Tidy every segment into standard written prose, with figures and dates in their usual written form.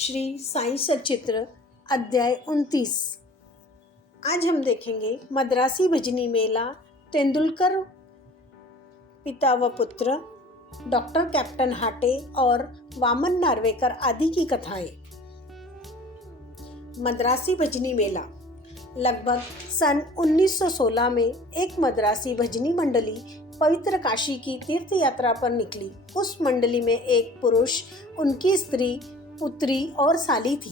श्री साईं सच्चित्र अध्याय 29। आज हम देखेंगे मद्रासी भजनी मेला, तेंदुलकर पिता व पुत्र, डॉक्टर कैप्टन हाटे और वामन नार्वेकर आदि की कथाएं। मद्रासी भजनी मेला लगभग सन 1916 में एक मद्रासी भजनी मंडली पवित्र काशी की तीर्थ यात्रा पर निकली। उस मंडली में एक पुरुष, उनकी स्त्री, पुत्री और साली थी।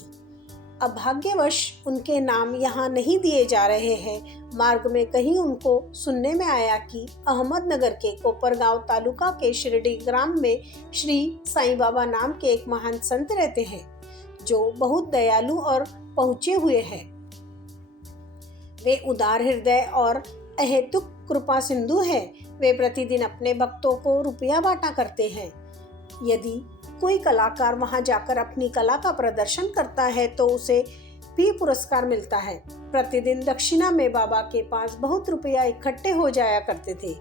अभाग्यवश उनके नाम यहाँ नहीं दिए जा रहे हैं। मार्ग में कहीं उनको सुनने में आया कि अहमदनगर के कोपरगांव तालुका के शिरडी ग्राम में श्री साईं बाबा नाम के एक महान संत रहते हैं, जो बहुत दयालु और पहुँचे हुए हैं। वे उदार हृदय और अहेतुक कृपा सिंधु है। वे प्रतिदिन अपने भक्तों को रुपया बांटा करते हैं। यदि कोई कलाकार वहां जाकर अपनी कला का प्रदर्शन करता है तो उसे भी पुरस्कार मिलता है। प्रतिदिन दक्षिणा में बाबा के पास बहुत रुपया इकट्ठे हो जाया करते थे।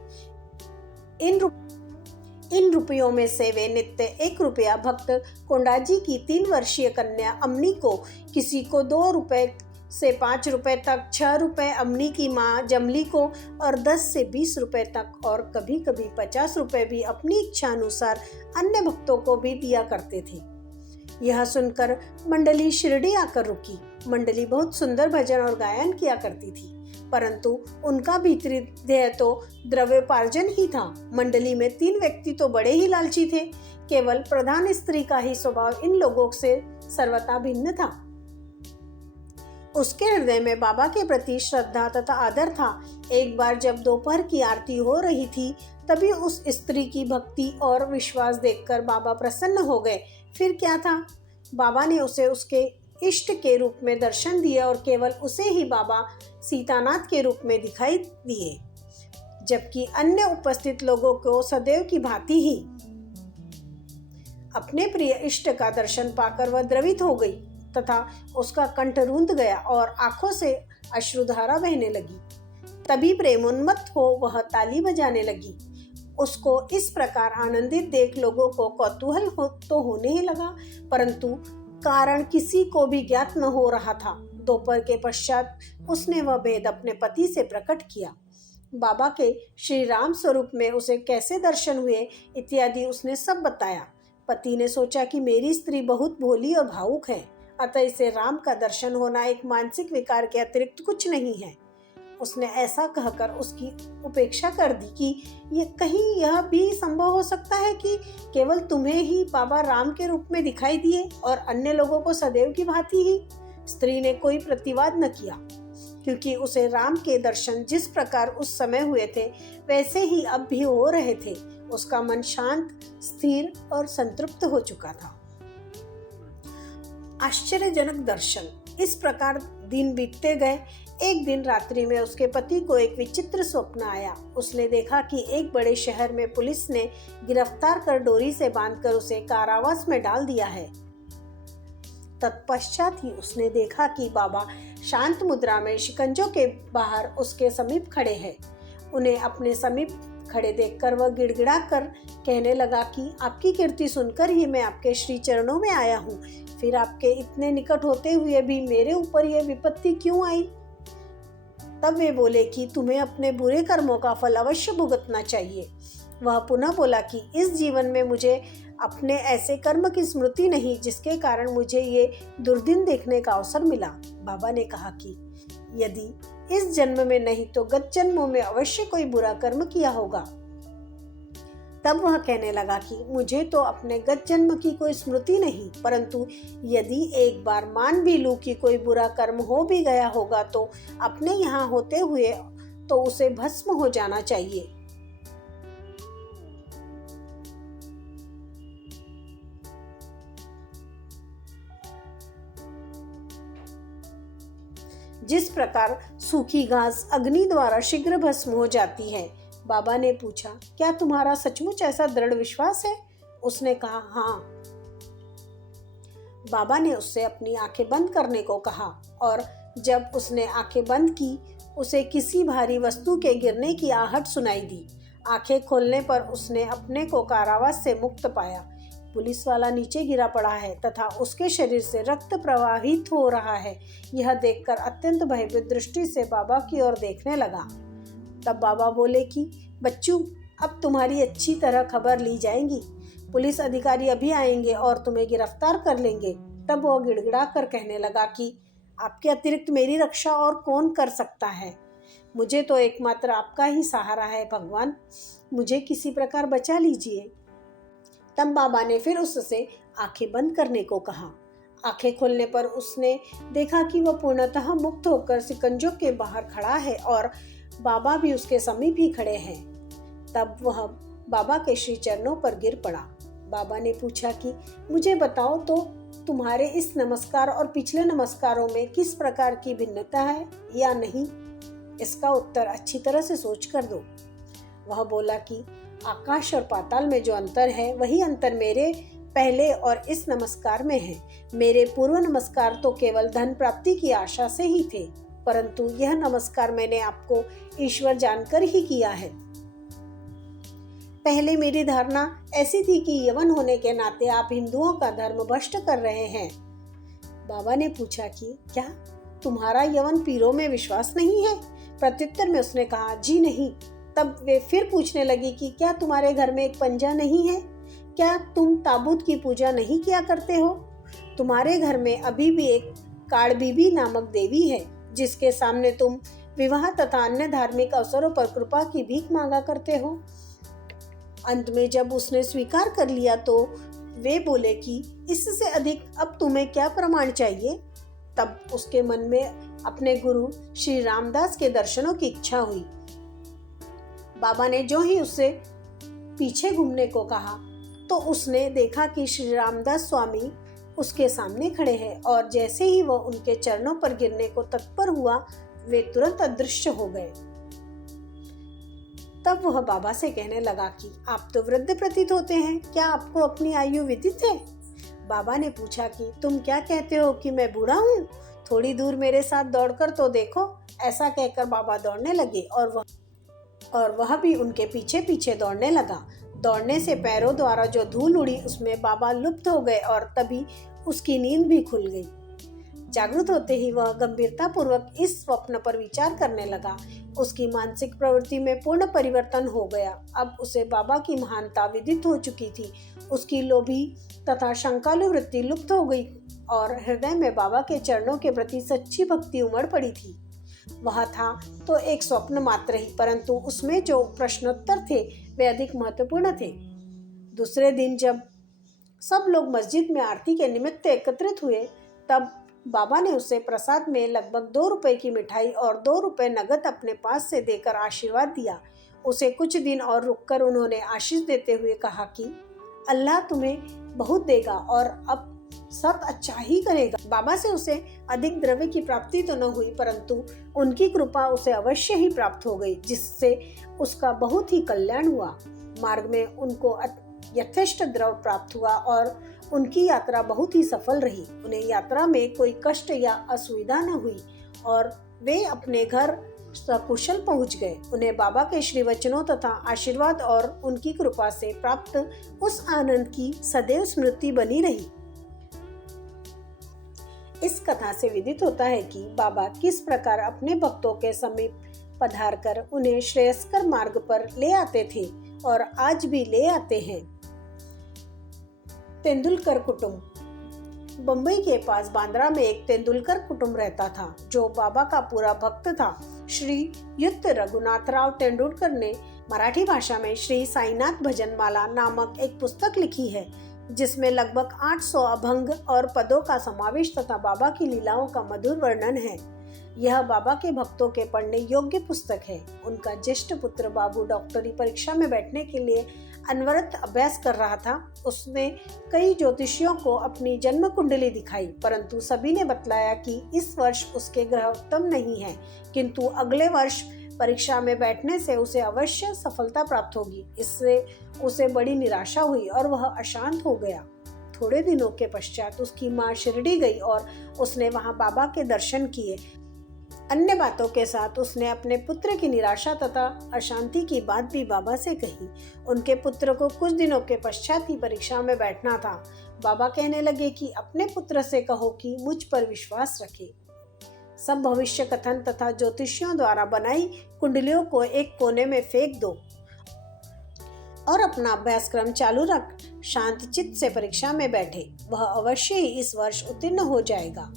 इन रुपयों में से वे नित्य 1 रुपया भक्त कोंडाजी की 3 वर्षीय कन्या अम्नी को, किसी को 2 रुपए से 5 रुपए तक, 6 रुपए अम्नी की माँ जमली को और 10 से 20 रुपए तक और कभी कभी 50 रुपए भी अपनी इच्छा अनुसार अन्य भक्तों को भी दिया करते थे। यह सुनकर मंडली शिरडी आकर रुकी। मंडली बहुत सुंदर भजन और गायन किया करती थी, परंतु उनका भीतरी ध्येय तो द्रव्योपार्जन ही था। मंडली में 3 व्यक्ति तो बड़े ही लालची थे। केवल प्रधान स्त्री का ही स्वभाव इन लोगों से सर्वथा भिन्न था। उसके हृदय में बाबा के प्रति श्रद्धा तथा आदर था। एक बार जब दोपहर की आरती हो रही थी, तभी उस स्त्री की भक्ति और विश्वास देखकर बाबा प्रसन्न हो गए। फिर क्या था, बाबा ने उसे उसके इष्ट के रूप में दर्शन दिए और केवल उसे ही बाबा सीतानाथ के रूप में दिखाई दिए, जबकि अन्य उपस्थित लोगों को सदैव की भांति ही अपने प्रिय इष्ट का दर्शन पाकर वह द्रवित हो गई तथा उसका कंठ रूंध गया और आंखों से अश्रुधारा बहने लगी। तभी प्रेमोन्मत्त हो वह ताली बजाने लगी। उसको इस प्रकार आनंदित देख लोगों को कौतूहल तो होने ही लगा, परंतु कारण किसी को भी ज्ञात न हो रहा था। दोपहर के पश्चात उसने वह भेद अपने पति से प्रकट किया। बाबा के श्री राम स्वरूप में उसे कैसे दर्शन हुए इत्यादि उसने सब बताया। पति ने सोचा कि मेरी स्त्री बहुत भोली और भावुक है, अतः इसे राम का दर्शन होना एक मानसिक विकार के अतिरिक्त कुछ नहीं है। उसने ऐसा कहकर उसकी उपेक्षा कर दी कि कहीं यह भी संभव हो सकता है कि केवल तुम्हें ही बाबा राम के रूप में दिखाई दिए और अन्य लोगों को सदैव की भांति ही। स्त्री ने कोई प्रतिवाद न किया, क्योंकि उसे राम के दर्शन जिस प्रकार उस समय हुए थे वैसे ही अब भी हो रहे थे। उसका मन शांत, स्थिर और संतृप्त हो चुका था। आश्चर्यजनक दर्शन। इस प्रकार दिन बीतते गए। एक दिन रात्रि में उसके पति को एक विचित्र स्वप्न आया। उसने देखा कि एक बड़े शहर में पुलिस ने गिरफ्तार कर डोरी से बांधकर उसे कारावास में डाल दिया है। तत्पश्चात ही उसने देखा कि बाबा शांत मुद्रा में शिकंजों के बाहर उसके समीप खड़े हैं। उन्हें अपने समीप खड़े देखकर वह गिड़गिड़ा कर कहने लगा कि आपकी कीर्ति सुनकर ही मैं आपके श्री चरणों में आया हूँ। फिर आपके इतने निकट होते हुए भी मेरे ऊपर यह विपत्ति क्यों आई? तब वे बोले कि तुम्हें अपने बुरे कर्मों का फल अवश्य भुगतना चाहिए। वह पुनः बोला कि इस जीवन में मुझे अपने ऐसे कर्म की स्मृति नहीं जिसके कारण मुझे ये दुर्दिन देखने का अवसर मिला। बाबा ने कहा कि यदि इस जन्म में नहीं तो गत जन्मों में अवश्य कोई बुरा कर्म किया होगा। तब वह कहने लगा कि मुझे तो अपने गत जन्म की कोई स्मृति नहीं, परंतु यदि एक बार मान भी लूं कि कोई बुरा कर्म हो भी गया होगा तो अपने यहाँ होते हुए तो उसे भस्म हो जाना चाहिए। जिस प्रकार सूखी घास अग्नि द्वारा शीघ्र भस्म हो जाती है। बाबा ने पूछा, क्या तुम्हारा सचमुच ऐसा दृढ़ विश्वास है? उसने कहा, हाँ। बाबा ने उससे अपनी आंखें बंद करने को कहा और जब उसने आंखें बंद की, उसे किसी भारी वस्तु के गिरने की आहट सुनाई दी। आंखें खोलने पर उसने अपने को कारावास से मुक्त पाया। पुलिस वाला नीचे गिरा पड़ा है तथा उसके शरीर से रक्त प्रवाहित हो रहा है, यह देखकर अत्यंत भयभीत दृष्टि से बाबा की ओर देखने लगा। तब बाबा बोले कि बच्चू, अब तुम्हारी अच्छी तरह खबर ली जाएगी। पुलिस अधिकारी अभी आएंगे और तुम्हें गिरफ्तार कर लेंगे। तब वह गिड़गिड़ा कर कहने लगा कि आपके अतिरिक्त मेरी रक्षा और कौन कर सकता है? मुझे तो एकमात्र आपका ही सहारा है भगवान, मुझे किसी प्रकार बचा लीजिए। तब बाबा ने फिर उससे आंखें बंद करने को कहा। आंखें खोलने पर उसने देखा कि वह पूर्णतः मुक्त होकर सिकंजों के बाहर खड़ा है और बाबा भी उसके समीप ही खड़े हैं। तब वह बाबा के श्री चरणों पर गिर पड़ा। बाबा ने पूछा कि मुझे बताओ तो, तुम्हारे इस नमस्कार और पिछले नमस्कारों में किस प्रकार की भिन्नता है या नहीं? इसका उत्तर अच्छी तरह से सोच कर दो। वह बोला कि आकाश और पाताल में जो अंतर है वही अंतर मेरे पहले और इस नमस्कार में है। मेरे पूर्व नमस्कार तो केवल धन प्राप्ति की आशा से ही थे, परंतु यह नमस्कार मैंने आपको ईश्वर जानकर ही किया है। पहले मेरी धारणा ऐसी थी कि यवन होने के नाते आप हिंदुओं का धर्म भ्रष्ट कर रहे हैं। बाबा ने पूछा कि क्या तुम्हारा यवन पीरों में विश्वास नहीं है? प्रत्युत्तर में उसने कहा जी नहीं। तब वे फिर पूछने लगी कि क्या तुम्हारे घर में एक पंजा नहीं है? क्या तुम ताबूत की पूजा नहीं किया करते हो? तुम्हारे घर में अभी भी एक काड़बीबी नामक देवी है जिसके सामने तुम विवाह तथा अन्य धार्मिक अवसरों पर कृपा की भीख मांगा करते हो। अंत में जब उसने स्वीकार कर लिया तो वे बोले कि इससे अधिक अब तुम्हें क्या प्रमाण चाहिए? तब उसके मन में अपने गुरु श्री रामदास के दर्शनों की इच्छा हुई। बाबा ने जो ही उससे पीछे घूमने को कहा तो उसने देखा कि श्री रामदास स्वामी उसके सामने खड़े हैं और जैसे ही वह उनके चरणों पर गिरने को तत्पर हुआ, वे तुरंत अदृश्य हो गए। तब वह बाबा से कहने लगा कि आप तो वृद्ध प्रतीत होते हैं, क्या आपको अपनी आयु विदित है? बाबा ने पूछा कि तुम क्या कहते हो कि मैं बूढ़ा हूँ? थोड़ी दूर मेरे साथ दौड़कर तो देखो। ऐसा कहकर बाबा दौड़ने लगे और वह भी उनके पीछे पीछे दौड़ने लगा। दौड़ने से पैरों द्वारा जो धूल उड़ी उसमें बाबा लुप्त हो गए और तभी उसकी नींद भी खुल गई। जागृत होते ही वह गंभीरता पूर्वक इस स्वप्न पर विचार करने लगा। उसकी मानसिक प्रवृत्ति में पूर्ण परिवर्तन हो गया। अब उसे बाबा की महानता विदित हो चुकी थी। उसकी लोभी तथा शंकालु वृत्ति लुप्त हो गई और हृदय में बाबा के चरणों के प्रति सच्ची भक्ति उमड़ पड़ी थी। वह था तो एक स्वप्न मात्र ही, परंतु उसमें जो प्रश्नोत्तर थे वे अधिक महत्वपूर्ण थे। दूसरे दिन जब सब लोग मस्जिद में आरती के निमित्त एकत्रित हुए, तब बाबा ने उसे प्रसाद में लगभग 2 रुपए की मिठाई और 2 रुपए नगद अपने पास से देकर आशीर्वाद दिया। उसे कुछ दिन और रुककर उन्होंने आशीष देते हुए कहा कि अल्लाह तुम्हें बहुत देगा और अब सब अच्छा ही करेगा। बाबा से उसे अधिक द्रव्य की प्राप्ति तो न हुई, परंतु उनकी कृपा उसे अवश्य ही प्राप्त हो गई, जिससे उसका बहुत ही कल्याण हुआ। मार्ग में उनको यथेष्ट द्रव्य प्राप्त हुआ और उनकी यात्रा बहुत ही सफल रही। उन्हें यात्रा में कोई कष्ट या असुविधा न हुई और वे अपने घर सकुशल पहुंच गए। उन्हें बाबा के श्री वचनों तथा आशीर्वाद और उनकी कृपा से प्राप्त उस आनंद की सदैव स्मृति बनी रही। इस कथा से विदित होता है कि बाबा किस प्रकार अपने भक्तों के समीप पधारकर उन्हें श्रेयस्कर मार्ग पर ले आते थे और आज भी ले आते हैं। तेंदुलकर कुटुंब। बंबई के पास बांद्रा में एक तेंदुलकर कुटुंब रहता था जो बाबा का पूरा भक्त था। श्री युक्त रघुनाथराव तेंदुलकर ने मराठी भाषा में श्री साईनाथ भजनमाला नामक एक पुस्तक लिखी है, जिसमें लगभग 800 अभंग और पदों का समावेश तथा बाबा की लीलाओं का मधुर वर्णन है। यह बाबा के भक्तों के पढ़ने योग्य पुस्तक है। उनका ज्येष्ठ पुत्र बाबू डॉक्टरी परीक्षा में बैठने के लिए अनवरत अभ्यास कर रहा था। उसने कई ज्योतिषियों को अपनी जन्म कुंडली दिखाई, परंतु सभी ने बतलाया कि इस वर्ष उसके ग्रह उत्तम नहीं है, किंतु अगले वर्ष परीक्षा में बैठने से उसे अवश्य सफलता प्राप्त होगी। इससे उसे बड़ी निराशा हुई और वह अशांत हो गया। थोड़े दिनों के पश्चात उसकी माँ शिरडी गई और उसने वहां बाबा के दर्शन किए। अन्य बातों के साथ उसने अपने पुत्र की निराशा तथा अशांति की बात भी बाबा से कही। उनके पुत्र को कुछ दिनों के पश्चात ही परीक्षा में बैठना था। बाबा कहने लगे कि अपने पुत्र से कहो कि मुझ पर विश्वास रखे। सब भविष्य कथन तथा ज्योतिषियों द्वारा बनाई कुंडलियों को एक कोने में फेंक दो और अपना अभ्यासक्रम चालू रख शांत चित्त से परीक्षा में बैठे। वह अवश्य ही इस वर्ष उत्तीर्ण हो जाएगा।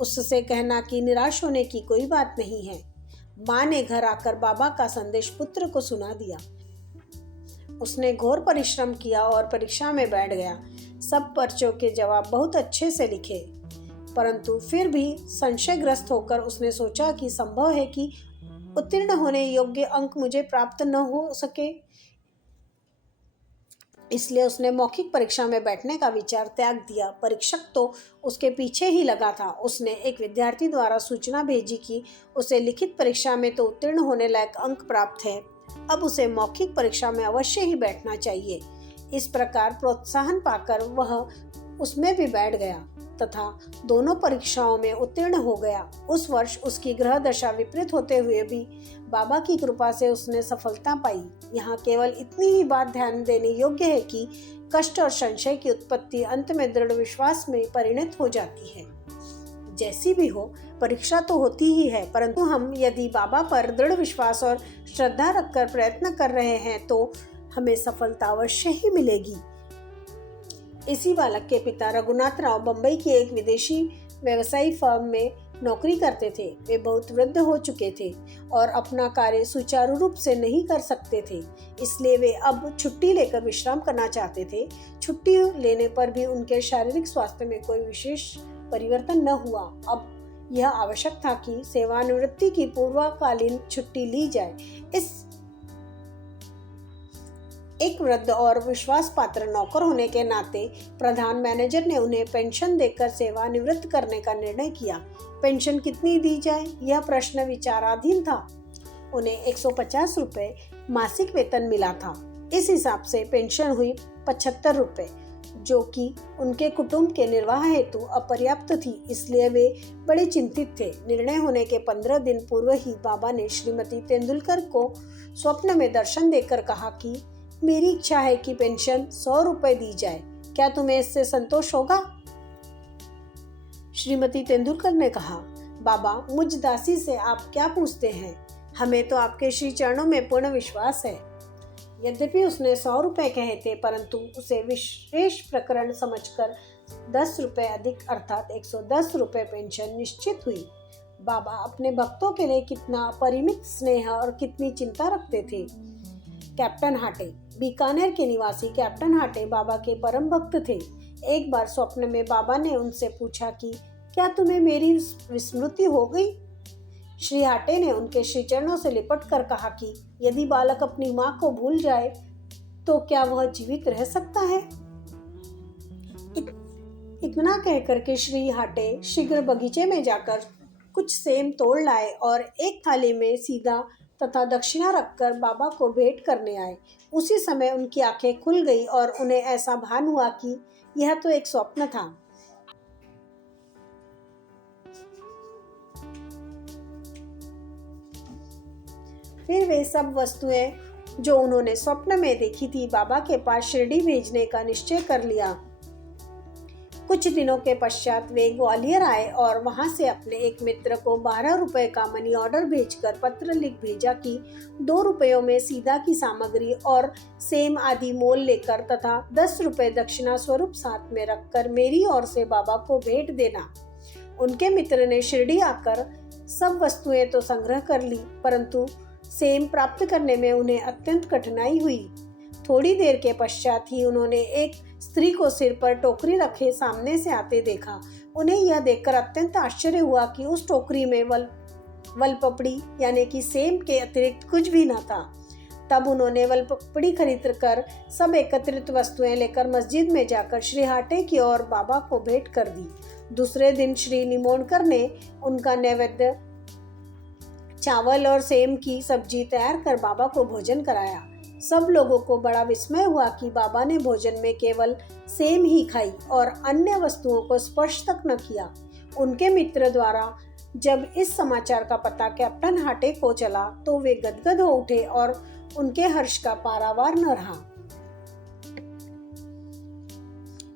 उससे कहना कि निराश होने की कोई बात नहीं है। माँ ने घर आकर बाबा का संदेश पुत्र को सुना दिया। उसने घोर परिश्रम किया और परीक्षा में बैठ गया। सब पर्चों के जवाब बहुत अच्छे से लिखे, परंतु फिर भी संशयग्रस्त होकर उसने सोचा कि संभव है कि उत्तीर्ण होने योग्य अंक मुझे प्राप्त न हो सके। इसलिए उसने मौखिक परीक्षा में बैठने का विचार त्याग दिया। परीक्षक तो उसके पीछे ही लगा था। उसने एक विद्यार्थी द्वारा सूचना भेजी कि उसे लिखित परीक्षा में तो उत्तीर्ण होने लायक अंक प्राप्त है, अब उसे मौखिक परीक्षा में अवश्य ही बैठना चाहिए। इस प्रकार प्रोत्साहन पाकर वह उसमें भी बैठ गया तथा दोनों परीक्षाओं में उत्तीर्ण हो गया। उस वर्ष उसकी ग्रह दशा विपरीत होते हुए भी बाबा की कृपा से उसने सफलता पाई। यहाँ केवल इतनी ही बात ध्यान देने योग्य है कि कष्ट और संशय की उत्पत्ति अंत में दृढ़ विश्वास में परिणत हो जाती है। जैसी भी हो, परीक्षा तो होती ही है, परंतु हम यदि बाबा पर दृढ़ विश्वास और श्रद्धा रखकर प्रयत्न कर रहे हैं तो हमें सफलता अवश्य ही मिलेगी। इसी बालक के पिता रघुनाथ राव बंबई की एक विदेशी व्यवसायी फर्म में नौकरी करते थे। वे बहुत वृद्ध हो चुके थे और अपना कार्य सुचारू रूप से नहीं कर सकते थे, इसलिए वे अब छुट्टी लेकर विश्राम करना चाहते थे। छुट्टी लेने पर भी उनके शारीरिक स्वास्थ्य में कोई विशेष परिवर्तन न हुआ। अब यह आवश्यक था कि सेवानिवृत्ति की पूर्वकालीन छुट्टी ली जाए। इस एक वृद्ध और विश्वास पात्र नौकर होने के नाते प्रधान मैनेजर ने उन्हें पेंशन देकर सेवानिवृत्त करने का निर्णय किया। पेंशन कितनी दी जाए, यह प्रश्न विचाराधीन था। उन्हें 150 रुपए मासिक वेतन मिला था। इस हिसाब से पेंशन हुई 75 रुपए, जो कि उनके कुटुंब के निर्वाह हेतु अपर्याप्त थी। इसलिए वे बड़े चिंतित थे। निर्णय होने के 15 दिन पूर्व ही बाबा ने श्रीमती तेंदुलकर को स्वप्न में दर्शन देकर कहा कि मेरी इच्छा है कि पेंशन 100 रुपए दी जाए, क्या तुम्हें इससे संतोष होगा? श्रीमती तेंदुलकर ने कहा, बाबा, मुझ दासी से आप क्या पूछते हैं? हमें तो आपके श्री चरणों में पूर्ण विश्वास है। यद्यपि उसने 100 रुपए कहे थे, परंतु उसे विशेष प्रकरण समझकर 10 रुपए अधिक अर्थात 110 रुपए पेंशन निश्चित हुई। बाबा अपने भक्तों के लिए कितना परिमित स्नेह और कितनी चिंता रखते थे। कैप्टन हाटे, बीकानेर के निवासी कैप्टन हाटे बाबा के परम भक्त थे। एक बार स्वप्न में बाबा ने उनसे पूछा कि क्या तुम्हें मेरी विस्मृति हो गई? श्री हाटे ने उनके श्री चरणों से लिपट कर कहा कि यदि बालक अपनी माँ को भूल जाए तो क्या वह जीवित रह सकता है? इतना कहकर के श्री हाटे शीघ्र बगीचे में जाकर कुछ सेम तोड़ लाए और एक थाली में सीधा तथा दक्षिणा रखकर बाबा को भेंट करने आए। उसी समय उनकी आंखें खुल गई और उन्हें ऐसा भान हुआ कि यह तो एक स्वप्न था। फिर वे सब वस्तुएं जो उन्होंने स्वप्न में देखी थी बाबा के पास शिरडी भेजने का निश्चय कर लिया। कुछ दिनों के पश्चात वे ग्वालियर आए और वहां से अपने एक मित्र को 12 रुपए का मनी ऑर्डर भेजकर पत्र लिख भेजा कि 2 रुपयों में सीधा की सामग्री और सेम आदि मोल लेकर तथा 10 रुपए दक्षिणा स्वरूप साथ में रखकर मेरी ओर से बाबा को भेंट देना। उनके मित्र ने शिरडी आकर सब वस्तुएं तो संग्रह कर ली, परंतु सेम प्राप्त करने में उन्हें अत्यंत कठिनाई हुई। थोड़ी देर के पश्चात ही उन्होंने एक स्त्री को सिर पर टोकरी रखे सामने से आते देखा। उन्हें यह देखकर अत्यंत आश्चर्य हुआ कि उस टोकरी में वलपपड़ी यानी कि सेम के अतिरिक्त कुछ भी न था। तब उन्होंने वलपपड़ी खरीद कर सब एकत्रित वस्तुएं लेकर मस्जिद में जाकर श्री हाटे की ओर बाबा को भेंट कर दी। दूसरे दिन श्री निमोणकर ने उनका नैवेद्य चावल और सेम की सब्जी तैयार कर बाबा को भोजन कराया। सब लोगों को बड़ा विस्मय हुआ कि बाबा ने भोजन में केवल सेम ही खाई और अन्य वस्तुओं को स्पर्श तक न किया। उनके मित्र द्वारा जब इस समाचार का पता कैप्टन हाटे को चला तो वे गदगद हो उठे और उनके हर्ष का पारावार न रहा।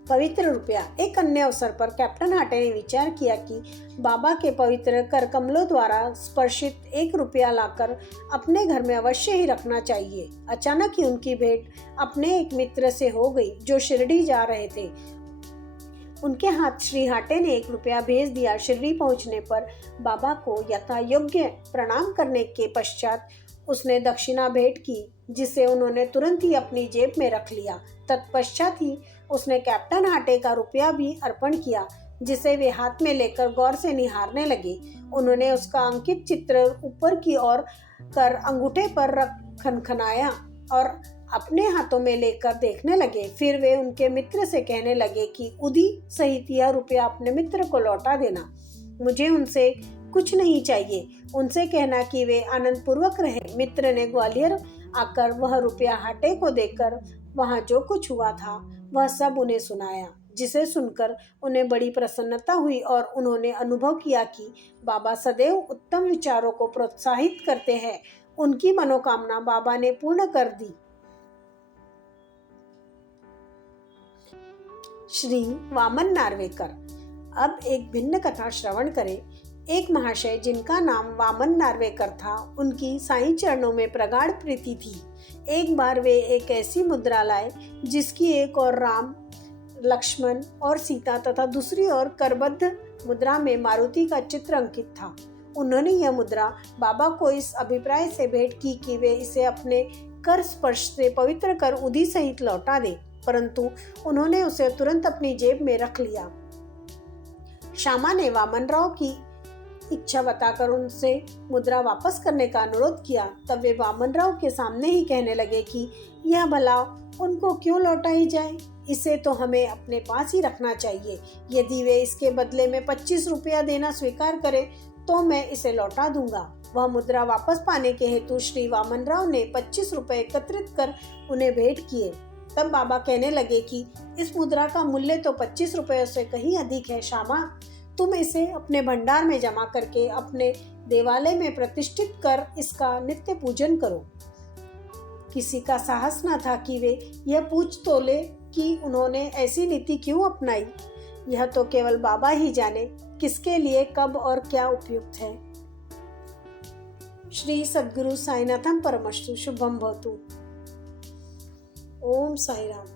पवित्र रुपया। एक अन्य अवसर पर कैप्टन हाटे ने विचार किया कि बाबा के पवित्र कर कमलों द्वारा स्पर्शित 1 रुपया लाकर अपने घर में अवश्य ही रखना चाहिए। अचानक ही उनकी भेंट अपने एक मित्र से हो गई जो शिरडी जा रहे थे। उनके हाथ श्री हाटे ने 1 रुपया भेज दिया। शिरडी पहुंचने पर बाबा को यथा योग्य प्रणाम करने के पश्चात उसने दक्षिणा भेंट की, जिसे उन्होंने तुरंत ही अपनी जेब में रख लिया। तत्पश्चात ही उसने कैप्टन हाटे का रुपया भी अर्पण किया, जिसे वे हाथ में लेकर गौर से निहारने लगे। उन्होंने उसका अंकित चित्र ऊपर की ओर कर अंगूठे पर रख खनखनाया और अपने हाथों में लेकर देखने लगे। फिर वे उनके मित्र से कहने लगे कि उदी सहित यह रुपया अपने मित्र को लौटा देना। मुझे उनसे कुछ नहीं चाहिए। उनसे कहना कि वे आनंद पूर्वक रहे। मित्र ने ग्वालियर आकर वह रुपया हाटे को देकर वहाँ जो कुछ हुआ था वह सब उन्हें सुनाया, जिसे सुनकर उन्हें बड़ी प्रसन्नता हुई और उन्होंने अनुभव किया कि बाबा सदैव उत्तम विचारों को प्रोत्साहित करते हैं। उनकी मनोकामना बाबा ने पूर्ण कर दी। श्री वामन नार्वेकर। अब एक भिन्न कथा श्रवण करें। एक महाशय जिनका नाम वामन नार्वेकर था, उनकी साईं चरणों में प्रगाढ़ प्रीति थी। एक बार वे एक ऐसी मुद्रा लाए जिसकी एक ओर राम, लक्ष्मण और सीता तथा दूसरी ओर करबद्ध मुद्रा में मारुति का चित्र अंकित था। उन्होंने यह मुद्रा बाबा को इस अभिप्राय से भेंट की कि वे इसे अपने कर स्पर्श से पवित्र कर उदी सहित लौटा दें, परंतु उन्होंने उसे तुरंत अपनी जेब में रख लिया। श्यामा ने वामनराव की इच्छा बताकर उनसे मुद्रा वापस करने का अनुरोध किया। तब वे वामनराव के सामने ही कहने लगे कि यह भला उनको क्यों लौटाई जाए, इसे तो हमें अपने पास ही रखना चाहिए। यदि वे इसके बदले में 25 रुपया देना स्वीकार करें तो मैं इसे लौटा दूंगा। वह मुद्रा वापस पाने के हेतु श्री वामनराव ने 25 रुपए एकत्रित कर उन्हें भेंट किए। तब बाबा कहने लगे कि इस मुद्रा का मूल्य तो 25 रुपयों से कहीं अधिक है। श्यामा, तुम इसे अपने भंडार में जमा करके अपने देवालय में प्रतिष्ठित कर इसका नित्य पूजन करो। किसी का साहस न था कि वे यह पूछ तोले कि उन्होंने ऐसी नीति क्यों अपनाई। यह तो केवल बाबा ही जाने किसके लिए कब और क्या उपयुक्त है। श्री सद्गुरु साईनाथम परमस्तु। शुभम भवतु। ओम साई राम।